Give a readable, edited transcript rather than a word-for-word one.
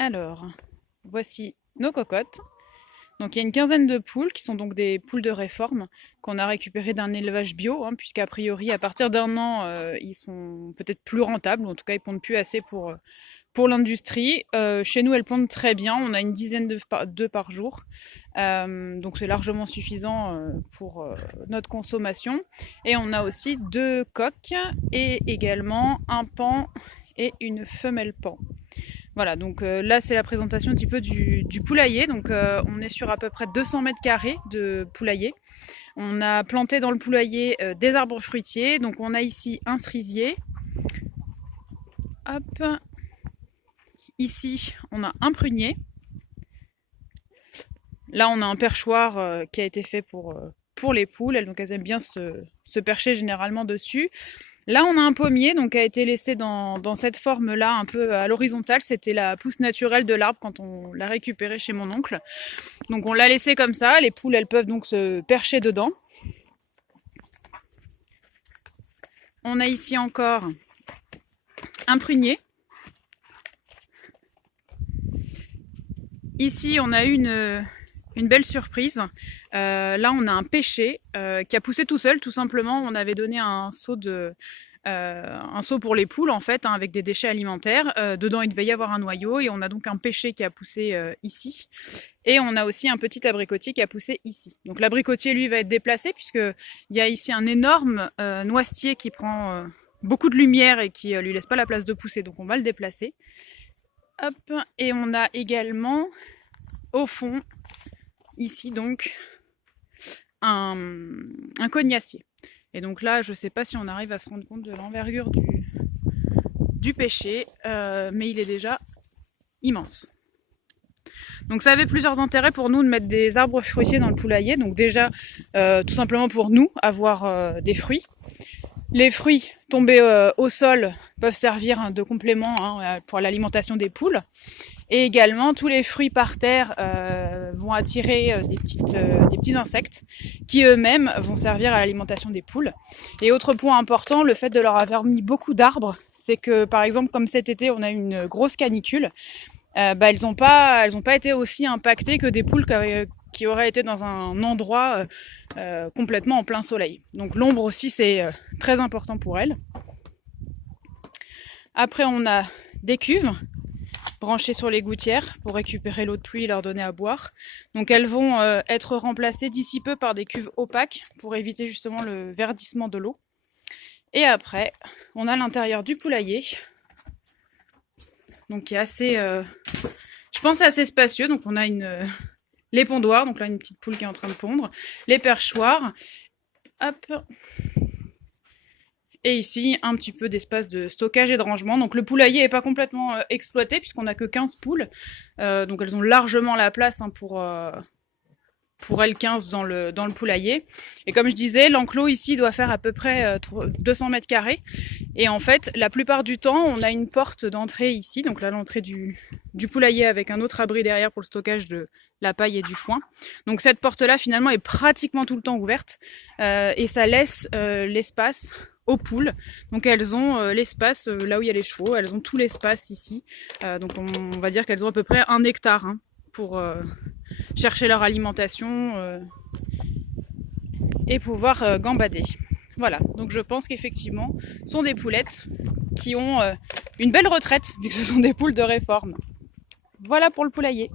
Alors, voici nos cocottes. Donc il y a une quinzaine de poules qui sont donc des poules de réforme qu'on a récupérées d'un élevage bio, hein, puisqu'à priori à partir d'un an ils sont peut-être plus rentables, ou en tout cas ils pondent plus assez pour l'industrie. Chez nous elles pondent très bien, on a une dizaine d'œufs par jour, donc c'est largement suffisant pour notre consommation. Et on a aussi 2 coqs et également un paon et une femelle paon. Voilà, donc là c'est la présentation un petit peu du poulailler. Donc on est sur à peu près 200 mètres carrés de poulailler. On a planté dans le poulailler des arbres fruitiers. Donc on a ici un cerisier. Hop. Ici on a un prunier. Là on a un perchoir qui a été fait pour les poules. Donc elles aiment bien se percher généralement dessus. Là, on a un pommier donc qui a été laissé dans cette forme-là, un peu à l'horizontale. C'était la pousse naturelle de l'arbre quand on l'a récupéré chez mon oncle. Donc on l'a laissé comme ça. Les poules, elles peuvent donc se percher dedans. On a ici encore un prunier. Ici, on a une belle surprise. Là, on a un pêcher qui a poussé tout seul, tout simplement. On avait donné un seau pour les poules, en fait, hein, avec des déchets alimentaires. Dedans, il devait y avoir un noyau, et on a donc un pêcher qui a poussé ici. Et on a aussi un petit abricotier qui a poussé ici. Donc l'abricotier, lui, va être déplacé, puisqu'il y a ici un énorme noisetier qui prend beaucoup de lumière et qui lui laisse pas la place de pousser. Donc on va le déplacer. Hop. Et on a également, au fond, ici donc un cognacier. Et donc là, je ne sais pas si on arrive à se rendre compte de l'envergure du pêcher, mais il est déjà immense. Donc ça avait plusieurs intérêts pour nous de mettre des arbres fruitiers dans le poulailler. Donc déjà, tout simplement pour nous, avoir des fruits. Les fruits tombés au sol peuvent servir de complément, hein, pour l'alimentation des poules. Et également, tous les fruits par terre vont attirer des petits insectes qui eux-mêmes vont servir à l'alimentation des poules. Et autre point important, le fait de leur avoir mis beaucoup d'arbres, c'est que par exemple, comme cet été, on a eu une grosse canicule, elles n'ont pas été aussi impactées que des poules qui auraient été dans un endroit complètement en plein soleil. Donc l'ombre aussi, c'est très important pour elles. Après, on a des cuves branchées sur les gouttières pour récupérer l'eau de pluie et leur donner à boire. Donc elles vont être remplacées d'ici peu par des cuves opaques pour éviter justement le verdissement de l'eau. Et après, on a l'intérieur du poulailler, donc qui est assez, je pense, assez spacieux. Donc on a les pondoirs, donc là une petite poule qui est en train de pondre, les perchoirs, hop. Et ici, un petit peu d'espace de stockage et de rangement. Donc le poulailler n'est pas complètement exploité, puisqu'on n'a que 15 poules. Donc elles ont largement la place, hein, pour elles 15 dans le poulailler. Et comme je disais, l'enclos ici doit faire à peu près 200 mètres carrés. Et en fait, la plupart du temps, on a une porte d'entrée ici. Donc là, l'entrée du poulailler avec un autre abri derrière pour le stockage de la paille et du foin. Donc cette porte-là, finalement, est pratiquement tout le temps ouverte. Et ça laisse l'espace aux poules. Donc elles ont l'espace là où il y a les chevaux, elles ont tout l'espace ici. Donc on va dire qu'elles ont à peu près 1 hectare, hein, pour chercher leur alimentation et pouvoir gambader. Voilà, donc je pense qu'effectivement, ce sont des poulettes qui ont une belle retraite, vu que ce sont des poules de réforme. Voilà pour le poulailler.